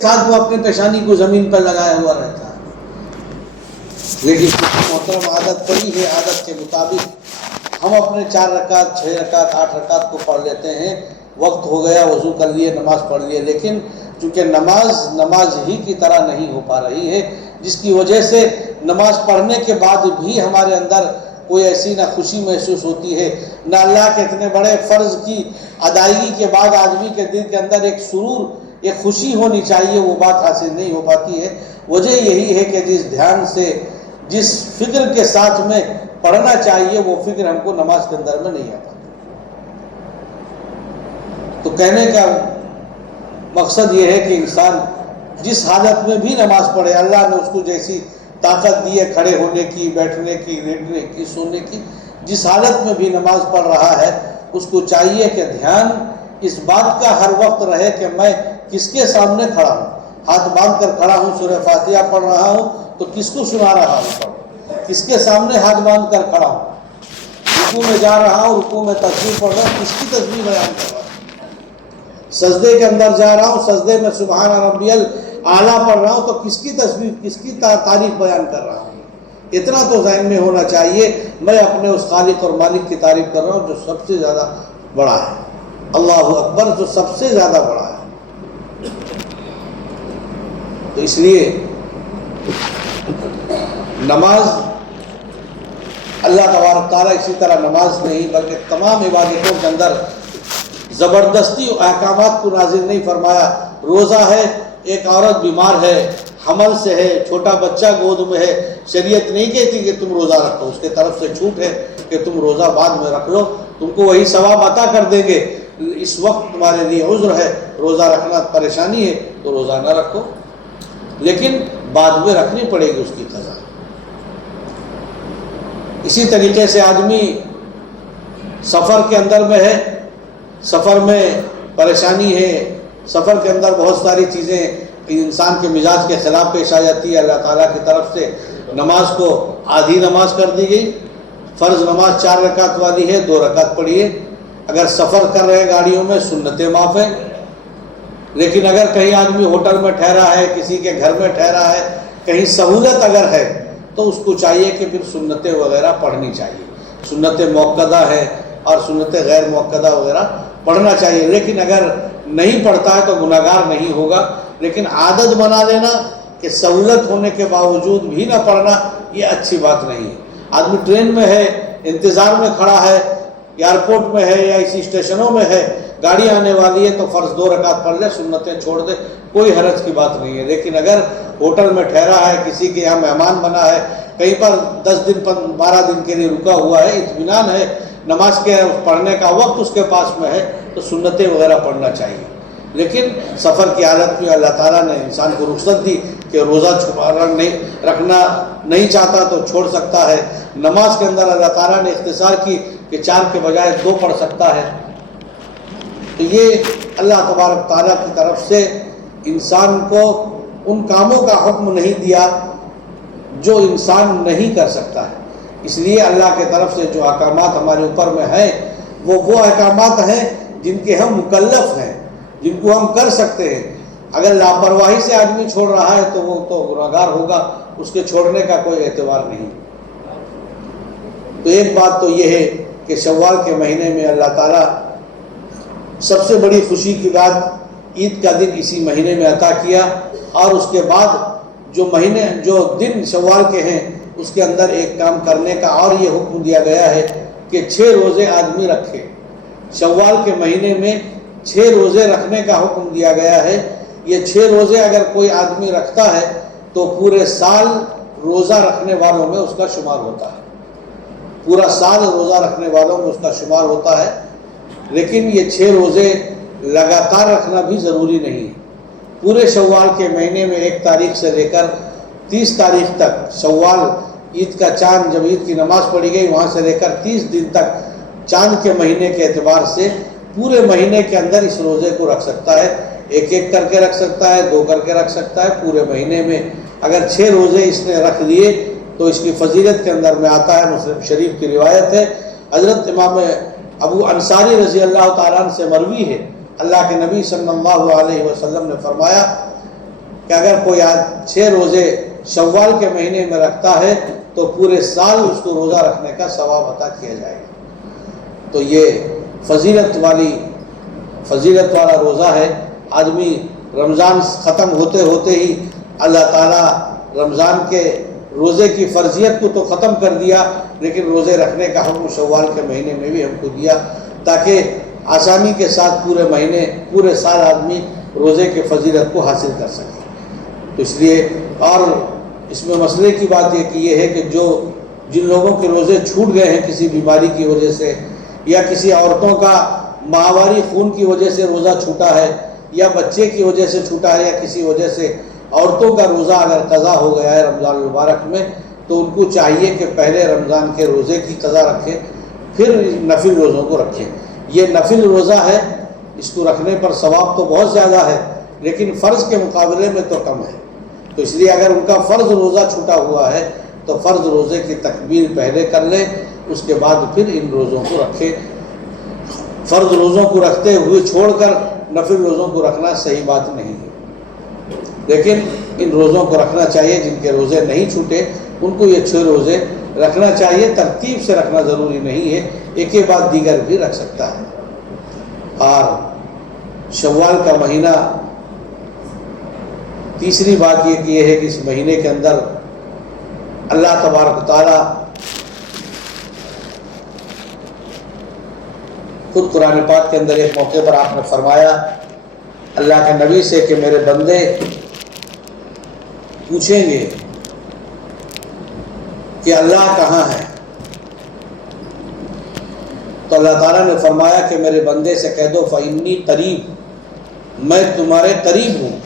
ساتھ وہ اپنے پیشانی کو زمین پر لگایا ہوا رہتا ہے، لیکن محترم عادت پڑی ہے، عادت کے مطابق ہم اپنے 4 رکعت 6 رکعت 8 رکعت کو پڑھ لیتے ہیں، وقت ہو گیا وضو کر لیے نماز پڑھ لیے، لیکن چونکہ نماز ہی کی طرح نہیں ہو پا رہی ہے، جس کی وجہ سے نماز پڑھنے کے بعد بھی ہمارے اندر کوئی ایسی نہ خوشی محسوس ہوتی ہے، نہ اللہ کے اتنے بڑے فرض کی ادائیگی کے بعد آدمی کے دل کے اندر ایک سرور، ایک خوشی ہونی چاہیے، وہ بات حاصل نہیں ہو پاتی ہے۔ وجہ یہی ہے کہ جس دھیان سے، جس فکر کے ساتھ میں پڑھنا چاہیے، وہ فکر ہم کو نماز کے اندر میں نہیں آ پاتی۔ تو کہنے کا مقصد یہ ہے کہ انسان جس حالت میں بھی نماز پڑھے، اللہ نے اس کو جیسی طاقت دی ہے کھڑے ہونے کی، بیٹھنے کی، لیٹنے کی، سونے کی، جس حالت میں بھی نماز پڑھ رہا ہے، اس کو چاہیے کہ دھیان اس بات کا ہر وقت رہے کہ میں کس کے سامنے کھڑا ہوں، ہاتھ باندھ کر کھڑا ہوں، سورہ فاتحہ پڑھ رہا ہوں تو کس کو سنا رہا ہوں، کس کے سامنے ہاتھ باندھ کر کھڑا ہوں، رکوع میں جا رہا ہوں، رکوع میں تسبیح پڑھ رہا ہوں، کس کی تسبیح بیان کر رہا ہوں، سجدے کے اندر جا رہا ہوں، سجدے میں سبحان ربی الاعلیٰ پڑھ رہا ہوں تو کس کی تسبیح، کس کی تعریف بیان کر رہا ہوں۔ اتنا تو ذہن میں ہونا چاہیے، میں اپنے اس خالق اور مالک کی تعریف کر رہا ہوں جو سب سے زیادہ بڑا ہے، اللہ اکبر، جو سب سے زیادہ بڑا ہے۔ تو اس لیے نماز اللہ تبارک تعالیٰ اسی طرح نماز نہیں بلکہ تمام عبادتوں کے اندر زبردستی احکامات کو نازل نہیں فرمایا۔ روزہ ہے، ایک عورت بیمار ہے، حمل سے ہے، چھوٹا بچہ گود میں ہے، شریعت نہیں کہتی کہ تم روزہ رکھو، اس کے طرف سے چھوٹ ہے کہ تم روزہ بعد میں رکھ لو، تم کو وہی ثواب عطا کر دیں گے، اس وقت تمہارے لیے عذر ہے، روزہ رکھنا پریشانی ہے تو روزہ نہ رکھو، لیکن بعد میں رکھنی پڑے گی اس کی قضا۔ اسی طریقے سے آدمی سفر کے اندر میں ہے، سفر میں پریشانی ہے، سفر کے اندر بہت ساری چیزیں انسان کے مزاج کے خلاف پیش آ جاتی ہے، اللہ تعالیٰ کی طرف سے نماز کو آدھی نماز کر دی گئی، فرض نماز 4 رکعت والی ہے، 2 رکعت پڑھیے، اگر سفر کر رہے گاڑیوں میں سنتیں معاف ہے، لیکن اگر کہیں آدمی ہوٹل میں ٹھہرا ہے، کسی کے گھر میں ٹھہرا ہے، کہیں سہولت اگر ہے تو اس کو چاہیے کہ پھر سنتیں وغیرہ پڑھنی چاہیے، سنتیں موقدہ ہے اور سنتیں غیر موقدہ وغیرہ پڑھنا چاہیے، لیکن اگر نہیں پڑھتا ہے تو گناہگار نہیں ہوگا، لیکن عادت بنا لینا کہ سہولت ہونے کے باوجود بھی نہ پڑھنا، یہ اچھی بات نہیں ہے۔ آدمی ٹرین میں ہے، انتظار میں کھڑا ہے، ایئرپورٹ میں ہے یا اسی اسٹیشنوں میں ہے، گاڑی آنے والی ہے تو فرض 2 رکعت پڑھ لے، سنتیں چھوڑ دے، کوئی حرج کی بات نہیں ہے، لیکن اگر ہوٹل میں ٹھہرا ہے، کسی کے یہاں مہمان بنا ہے، کہیں پر 10 دن 12 دن کے لیے رکا ہوا ہے، اطمینان ہے، نماز کے پڑھنے کا وقت اس کے پاس میں ہے تو سنتیں وغیرہ پڑھنا چاہیے، لیکن سفر کی حالت میں اللہ تعالیٰ نے انسان کو رخصت دی کہ روزہ رکھنا نہیں چاہتا تو چھوڑ سکتا ہے، نماز کے اندر اللہ تعالیٰ نے اختصار کی کہ 4 کے بجائے 2 پڑھ سکتا ہے، تو یہ اللہ تبارک تعالیٰ کی طرف سے انسان کو ان کاموں کا حکم نہیں دیا جو انسان نہیں کر سکتا ہے، اس لیے اللہ کی طرف سے جو احکامات ہمارے اوپر میں ہیں وہ احکامات ہیں جن کے ہم مکلف ہیں، جن کو ہم کر سکتے ہیں، اگر لاپرواہی سے آدمی چھوڑ رہا ہے تو وہ تو گناہگار ہوگا، اس کے چھوڑنے کا کوئی اعتبار نہیں۔ تو ایک بات تو یہ ہے کہ شوال کے مہینے میں اللہ تعالیٰ سب سے بڑی خوشی کی بات عید کا دن اسی مہینے میں عطا کیا، اور اس کے بعد جو دن شوال کے ہیں اس کے اندر ایک کام کرنے کا اور یہ حکم دیا گیا ہے کہ 6 روزے آدمی رکھے، شوال کے مہینے میں 6 روزے رکھنے کا حکم دیا گیا ہے۔ یہ 6 روزے اگر کوئی آدمی رکھتا ہے تو پورے سال روزہ رکھنے والوں میں اس کا شمار ہوتا ہے، پورا سال روزہ رکھنے والوں میں اس کا شمار ہوتا ہے، لیکن یہ 6 روزے لگاتار رکھنا بھی ضروری نہیں ہے۔ پورے شوال کے مہینے میں 1 تاریخ سے لے کر 30 تاریخ تک، شوال عید کا چاند جب عید کی نماز پڑھی گئی وہاں سے لے کر 30 دن تک چاند کے مہینے کے اعتبار سے پورے مہینے کے اندر اس روزے کو رکھ سکتا ہے، 1 کر کے رکھ سکتا ہے، 2 کر کے رکھ سکتا ہے، پورے مہینے میں اگر 6 روزے اس نے رکھ لیے تو اس کی فضیلت کے اندر میں آتا ہے، مسلم شریف کی روایت ہے، حضرت امام ابو انصاری رضی اللہ تعالیٰ عنہ سے مروی ہے، اللہ کے نبی صلی اللہ علیہ وسلم نے فرمایا کہ اگر کوئی 6 روزے شوال کے مہینے میں رکھتا ہے تو پورے سال اس کو روزہ رکھنے کا ثواب عطا کیا جائے گا۔ تو یہ فضیلت والا روزہ ہے۔ آدمی رمضان ختم ہوتے ہوتے ہی اللہ تعالیٰ رمضان کے روزے کی فرضیت کو تو ختم کر دیا، لیکن روزے رکھنے کا حکم شوال کے مہینے میں بھی ہم کو دیا، تاکہ آسانی کے ساتھ پورے سال آدمی روزے کے فضیلت کو حاصل کر سکے۔ تو اس لیے، اور اس میں مسئلے کی بات یہ ہے کہ جن لوگوں کے روزے چھوٹ گئے ہیں کسی بیماری کی وجہ سے، یا کسی عورتوں کا ماہواری خون کی وجہ سے روزہ چھوٹا ہے، یا بچے کی وجہ سے چھوٹا ہے، یا کسی وجہ سے عورتوں کا روزہ اگر قضا ہو گیا ہے رمضان المبارک میں، تو ان کو چاہیے کہ پہلے رمضان کے روزے کی قضا رکھیں، پھر نفل روزوں کو رکھیں۔ یہ نفل روزہ ہے، اس کو رکھنے پر ثواب تو بہت زیادہ ہے، لیکن فرض کے مقابلے میں تو کم ہے۔ تو اس لیے اگر ان کا فرض روزہ چھوٹا ہوا ہے تو فرض روزے کی تکمیل پہلے کر لیں، اس کے بعد پھر ان روزوں کو رکھیں۔ فرض روزوں کو رکھتے ہوئے چھوڑ کر نفل روزوں کو رکھنا صحیح بات نہیں ہے، لیکن ان روزوں کو رکھنا چاہیے۔ جن کے روزے نہیں چھوٹے ان کو یہ 6 روزے رکھنا چاہیے، ترتیب سے رکھنا ضروری نہیں ہے، ایک کے بعد دیگر بھی رکھ سکتا ہے۔ اور شوال کا مہینہ، تیسری بات یہ ہے کہ اس مہینے کے اندر اللہ تبارک و تعالیٰ خود قرآن پاک کے اندر ایک موقع پر آپ نے فرمایا اللہ کے نبی سے کہ میرے بندے پوچھیں گے کہ اللہ کہاں ہے، تو اللہ تعالیٰ نے فرمایا کہ میرے بندے سے کہہ دو فإنی قریب، میں تمہارے قریب ہوں۔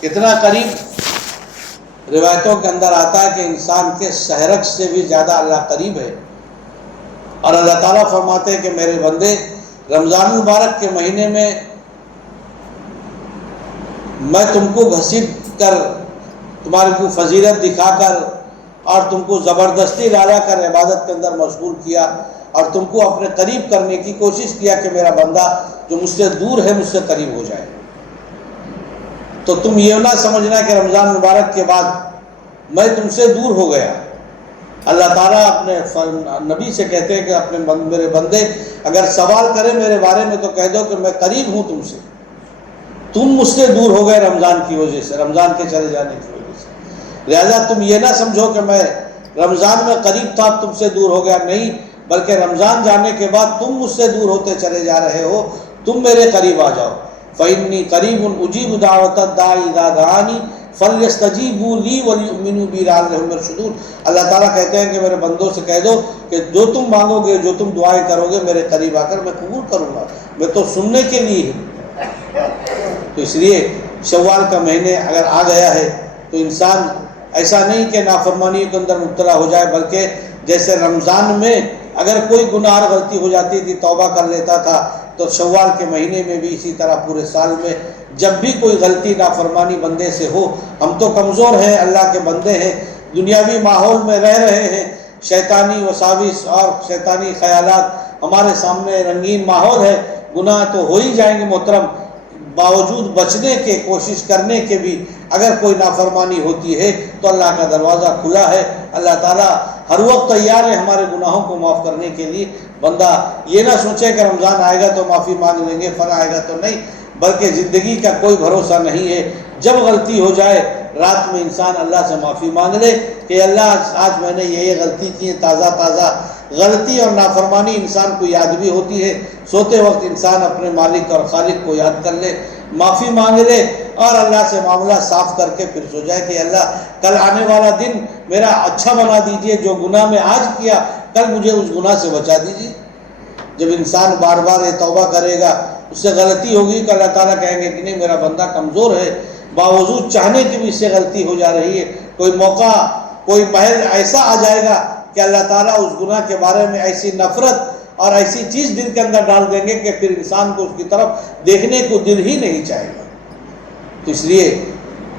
کتنا قریب؟ روایتوں کے اندر آتا ہے کہ انسان کے شہرک سے بھی زیادہ اللہ قریب ہے۔ اور اللہ تعالیٰ فرماتے ہیں کہ میرے بندے رمضان المبارک کے مہینے میں میں تم کو گھسیٹ کر، تمہارے کو فضیلت دکھا کر اور تم کو زبردستی لالا کر عبادت کے اندر مشغول کیا، اور تم کو اپنے قریب کرنے کی کوشش کیا کہ میرا بندہ جو مجھ سے دور ہے مجھ سے قریب ہو جائے۔ تو تم یہ نہ سمجھنا کہ رمضان مبارک کے بعد میں تم سے دور ہو گیا۔ اللہ تعالیٰ اپنے نبی سے کہتے ہیں کہ میرے بندے اگر سوال کرے میرے بارے میں تو کہہ دو کہ میں قریب ہوں تم سے، تم مجھ سے دور ہو گئے رمضان کی وجہ سے، رمضان کے چلے جانے کی وجہ سے، لہذا تم یہ نہ سمجھو کہ میں رمضان میں قریب تھا تم سے دور ہو گیا، نہیں، بلکہ رمضان جانے کے بعد تم مجھ سے دور ہوتے چلے جا رہے ہو، تم میرے قریب آ جاؤ۔ فإنی قریب اجیب دعوت الداعی اذا دعانی فلیستجیبوا لی ولیؤمنوا بی لعلہم یرشدون۔ اللہ تعالیٰ کہتے ہیں کہ میرے بندوں سے کہہ دو کہ جو تم مانگو گے، جو تم دعائیں کرو گے میرے قریب آ کر میں قبول کروں گا، میں تو سننے کے لیے ہوں۔ تو اس لیے شوال کا مہینے اگر آ گیا ہے تو انسان ایسا نہیں کہ نافرمانی کے اندر مبتلا ہو جائے، بلکہ جیسے رمضان میں اگر کوئی گناہ اور غلطی ہو جاتی تھی توبہ کر لیتا تھا، تو شوال کے مہینے میں بھی اسی طرح پورے سال میں جب بھی کوئی غلطی نافرمانی بندے سے ہو، ہم تو کمزور ہیں، اللہ کے بندے ہیں، دنیاوی ماحول میں رہ رہے ہیں، شیطانی وساوس اور شیطانی خیالات ہمارے سامنے رنگین ماحول ہے، گناہ تو ہو ہی جائیں گے محترم، باوجود بچنے کے کوشش کرنے کے بھی اگر کوئی نافرمانی ہوتی ہے تو اللہ کا دروازہ کھلا ہے، اللہ تعالیٰ ہر وقت تیار ہے ہمارے گناہوں کو معاف کرنے کے لیے۔ بندہ یہ نہ سوچے کہ رمضان آئے گا تو معافی مانگ لیں گے، فن آئے گا تو نہیں، بلکہ زندگی کا کوئی بھروسہ نہیں ہے، جب غلطی ہو جائے رات میں انسان اللہ سے معافی مانگ لے کہ اللہ آج میں نے یہ غلطی کی ہے، تازہ غلطی اور نافرمانی انسان کو یاد بھی ہوتی ہے، سوتے وقت انسان اپنے مالک اور خالق کو یاد کر لے، معافی مانگ لے اور اللہ سے معاملہ صاف کر کے پھر سو جائے کہ اللہ کل آنے والا دن میرا اچھا بنا دیجئے، جو گناہ میں آج کیا کل مجھے اس گناہ سے بچا دیجئے۔ جب انسان بار بار یہ توبہ کرے گا، اس سے غلطی ہوگی کہ اللہ تعالیٰ کہیں گے کہ نہیں میرا بندہ کمزور ہے، باوجود چاہنے کی بھی اس سے غلطی ہو جا رہی ہے، کوئی موقع کوئی پہل ایسا آ جائے گا کہ اللہ تعالیٰ اس گناہ کے بارے میں ایسی نفرت اور ایسی چیز دل کے اندر ڈال دیں گے کہ پھر انسان کو اس کی طرف دیکھنے کو دل ہی نہیں چاہے گا۔ تو اس لیے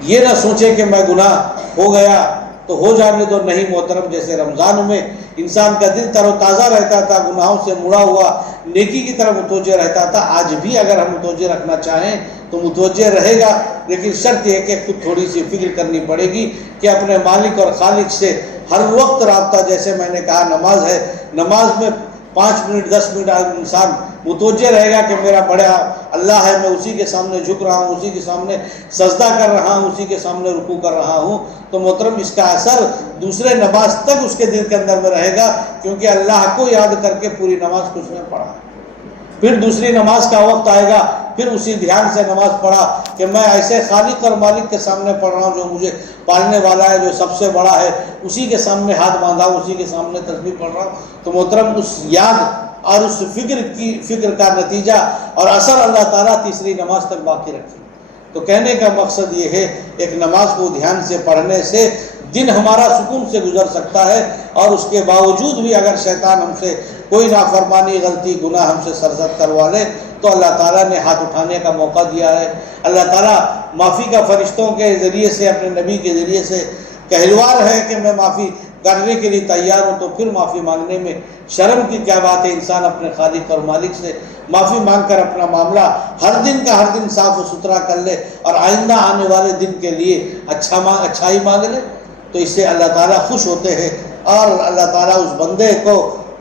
یہ نہ سوچیں کہ میں گناہ ہو گیا تو ہو جانے دو نہیں محترم. جیسے رمضان میں انسان کا دل تر و تازہ رہتا تھا، گناہوں سے مڑا ہوا نیکی کی طرف متوجہ رہتا تھا، آج بھی اگر ہم متوجہ رکھنا چاہیں تو متوجہ رہے گا، لیکن شرط یہ ہے کہ خود تھوڑی سی فکر کرنی پڑے گی کہ اپنے مالک اور خالق سے ہر وقت رابطہ. جیسے میں نے کہا نماز ہے، نماز میں 5 منٹ 10 منٹ انسان متوجہ رہے گا کہ میرا بڑا اللہ ہے، میں اسی کے سامنے جھک رہا ہوں، اسی کے سامنے سجدہ کر رہا ہوں، اسی کے سامنے رکوع کر رہا ہوں، تو محترم اس کا اثر دوسرے نماز تک اس کے دل کے اندر میں رہے گا، کیونکہ اللہ کو یاد کر کے پوری نماز کو اس نے پڑھا. پھر دوسری نماز کا وقت آئے گا، پھر اسی دھیان سے نماز پڑھا کہ میں ایسے خالق اور مالک کے سامنے پڑھ رہا ہوں جو مجھے پالنے والا ہے، جو سب سے بڑا ہے، اسی کے سامنے ہاتھ باندھا ہوں، اسی کے سامنے تسبیح پڑھ رہا ہوں. تو محترم اس یاد اور اس فکر کا نتیجہ اور اثر اللہ تعالیٰ تیسری نماز تک باقی رکھے. تو کہنے کا مقصد یہ ہے، ایک نماز کو دھیان سے پڑھنے سے دن ہمارا سکون سے گزر سکتا ہے، اور اس کے باوجود بھی اگر شیطان ہم سے کوئی نافرمانی، غلطی، گناہ ہم سے سرزد کروا لے تو اللہ تعالیٰ نے ہاتھ اٹھانے کا موقع دیا ہے. اللہ تعالیٰ معافی کا فرشتوں کے ذریعے سے، اپنے نبی کے ذریعے سے کہلوار ہے کہ میں معافی کرنے کے لیے تیار ہوں. تو پھر معافی مانگنے میں شرم کی کیا بات ہے؟ انسان اپنے خالق اور مالک سے معافی مانگ کر اپنا معاملہ ہر دن کا ہر دن صاف و ستھرا کر لے، اور آئندہ آنے والے دن کے لیے اچھائی مانگ لے، تو اس سے اللہ تعالیٰ خوش ہوتے ہیں. اور اللہ تعالیٰ اس بندے کو،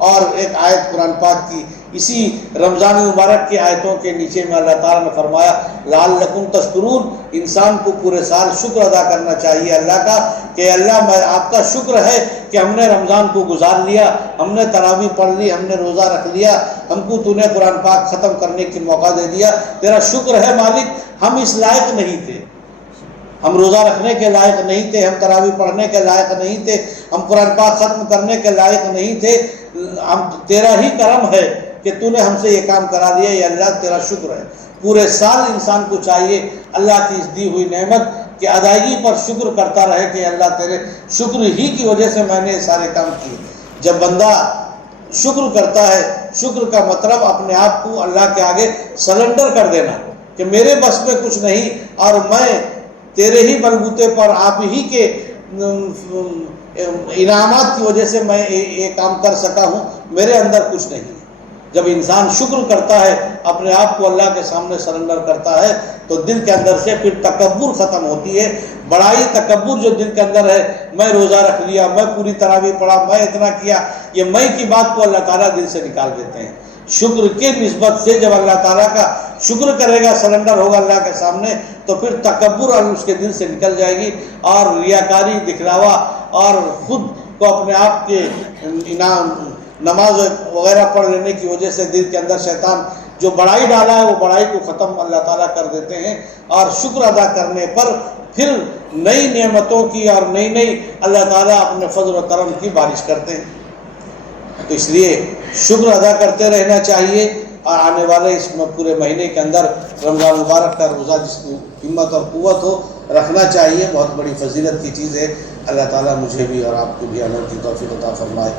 اور ایک آیت قرآن پاک کی اسی رمضان مبارک کی آیتوں کے نیچے میں اللہ تعالیٰ نے فرمایا لعلکم تشکرون، انسان کو پورے سال شکر ادا کرنا چاہیے اللہ کا کہ اللہ میں آپ کا شکر ہے کہ ہم نے رمضان کو گزار لیا، ہم نے تراویح پڑھ لی، ہم نے روزہ رکھ لیا، ہم کو تو نے قرآن پاک ختم کرنے کی موقع دے دیا. تیرا شکر ہے مالک، ہم اس لائق نہیں تھے، ہم روزہ رکھنے کے لائق نہیں تھے، ہم تراویح پڑھنے کے لائق نہیں تھے، ہم قرآن پاک ختم کرنے کے لائق نہیں تھے، ہم تیرا ہی کرم ہے کہ تو نے ہم سے یہ کام کرا دیا. یا اللہ تیرا شکر ہے. پورے سال انسان کو چاہیے اللہ کی اس دی ہوئی نعمت کی ادائیگی پر شکر کرتا رہے کہ اللہ تیرے شکر ہی کی وجہ سے میں نے یہ سارے کام کیے. جب بندہ شکر کرتا ہے، شکر کا مطلب اپنے آپ کو اللہ کے آگے سرنڈر کر دینا کہ میرے بس میں کچھ نہیں، اور میں تیرے ہی بلبوتے پر، آپ ہی کے انعامات کی وجہ سے میں یہ کام کر سکا ہوں، میرے اندر کچھ نہیں. جب انسان شکر کرتا ہے، اپنے آپ کو اللہ کے سامنے سرنڈر کرتا ہے، تو دل کے اندر سے پھر تکبر ختم ہوتی ہے. بڑائی تکبر جو دل کے اندر ہے، میں روزہ رکھ لیا، میں پوری تراویح پڑھا، میں اتنا کیا، یہ میں کی بات کو اللہ تعالیٰ دل سے نکال دیتے ہیں. شکر کے نسبت سے جب اللہ تعالیٰ کا شکر کرے گا، سرنڈر ہوگا اللہ کے سامنے، تو پھر تکبر اور اس کے دل سے نکل جائے گی، اور ریاکاری، دکھلاوا اور خود کو اپنے آپ کے نماز وغیرہ پڑھ لینے کی وجہ سے دل کے اندر شیطان جو بڑائی ڈالا ہے وہ بڑائی کو ختم اللہ تعالیٰ کر دیتے ہیں، اور شکر ادا کرنے پر پھر نئی نعمتوں کی اور نئی اللہ تعالیٰ اپنے فضل و کرم کی بارش کرتے ہیں. تو اس لیے شکر ادا کرتے رہنا چاہیے، اور آنے والے اس پورے مہینے کے اندر رمضان مبارک کا روزہ جس کو ہمت اور قوت ہو رکھنا چاہیے. بہت بڑی فضیلت کی چیز ہے. اللہ تعالیٰ مجھے بھی اور آپ کو بھی عمل کی توفیق عطا فرمائے.